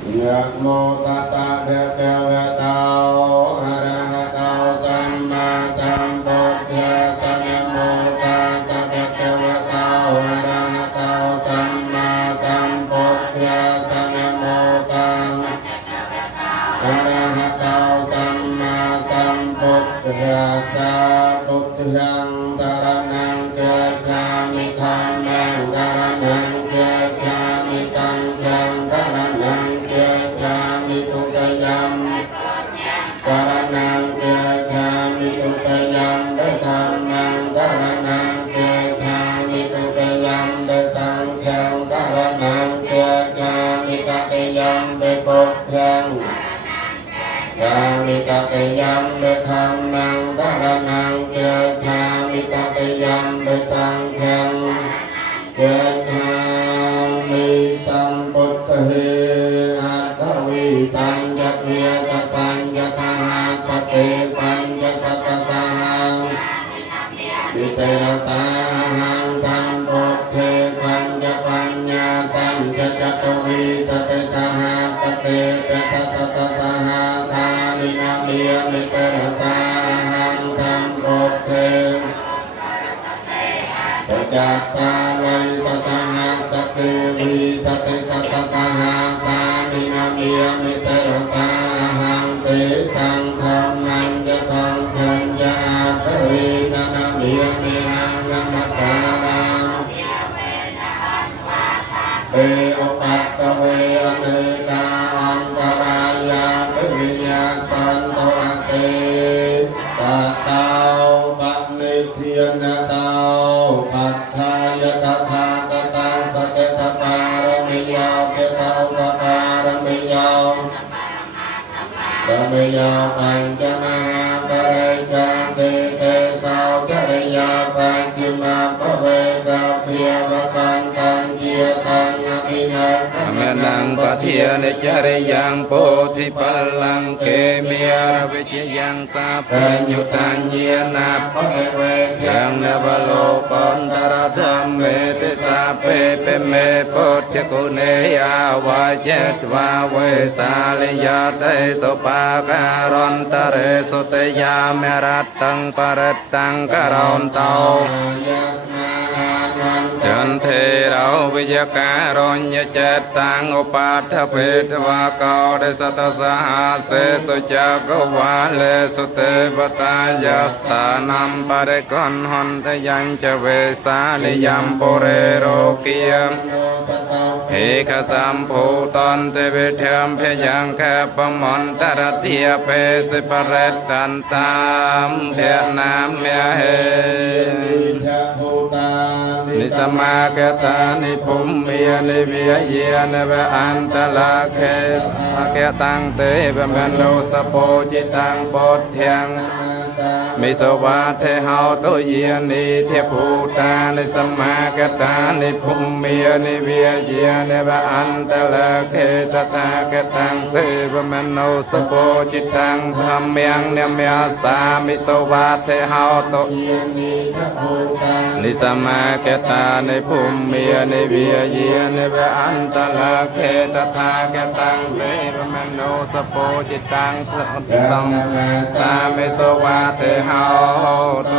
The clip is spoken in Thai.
นะโมตัสสะภะคะวะโตอะระหะโตสัมมาสัมพุทธัสสะนะโมตัสสะภะคะวะโตอะระหะโตสัมมาสัมพุทธัสสะนะโมตัสสะอะระหะโตสัมมาสัมพุทธัสสะพุทธังสรณังคัจฉามิธัมมังสรณังคัจฉามิสังฆังสรณังคัจฉามิทุติยัมสรณังคัจฉามิทุติยัมปิธัมมังสรณังคัจฉามิทุติยัมปิสังฆังสรณังคัจฉามิตติยัมปิพุทธังกามิตติยัมปิธัมมังสรณังคัจฉามิตติยัมปิสังฆังคัจฉามิสัมพุทธเฮอัตถวิสัญญเวทสัญญสหัสเตปัญจสัตตสหังวิเศษสาหังสัมพุทเทปัญจปัญญาสัญญจตุวิสติสหัสเตปัสสัตตสหัสามินามิยมิเตระสาหังสัมพุทเทปัจจัตตานัยสสหัสเตวิสติสัตตสหัสามินามิยมิเตระสาหังเตสังธรรมันจะสังฆัญจะอาตรินานามิยมิหังนัมการังเปอปัตตเวอเนกาอันตรายาปิวิญญาสันโตอาเสตะเตาปะนิเทียนเตาปัฏฐายตถาคตาสเกสปารมิยาวเกสาอุปปารมิยาวธรรมยาปัญจมหาปริจาเตเตสาวจริยาปัญจิมาภเวกเพียวกันตังเกียตังอภินันทมนังปะเทียนจริยังโพธิปัลลังเกมียรวิจยังสาปยุตัญเยนะภเวยังนวโลปันตรธรรมเมติสาเปเปเมปุถะกุเนยาวาเจตวาเวสาลิยาเตตุปาการันตเรสุตยามรัตตังปรัตตังกรอนเตาจันเทเราวิจการัญญเจตังอุปัฏฐเพทวาเกาเดสตสหัสเสตุจักวาเลสุเตปตายาสานัมปะเรกอนหันตยังเจเวสาลิยัมปุเรโรกิยมเอกสัมภูตันเตเวเทมเพยังแคปมันตรเทียเปสิปเรตตันตามเพียนามเมเหนิสมาเกตานิภุมเมียนิเวียเยนเวอันตลาเคอาเกตังเตเวเมโนสโปจิตังปดเทียงมิสวาเทหาตุเยนิเทภูตานิสมาเกตานิภุมเมียนิเวียเยนเวอันตลาเคตตาเกตังเตเวเมโนสโปจิตังธรรมยังเนมยาสามิสวาเทหาตุเยนิเทภูตานิสมาเกตาในภูมิเมียในเวียเยียในเวอันตลาเคตถาเกตังเวรมโนสโปจิตังสัมสามิโตวาเตหาโต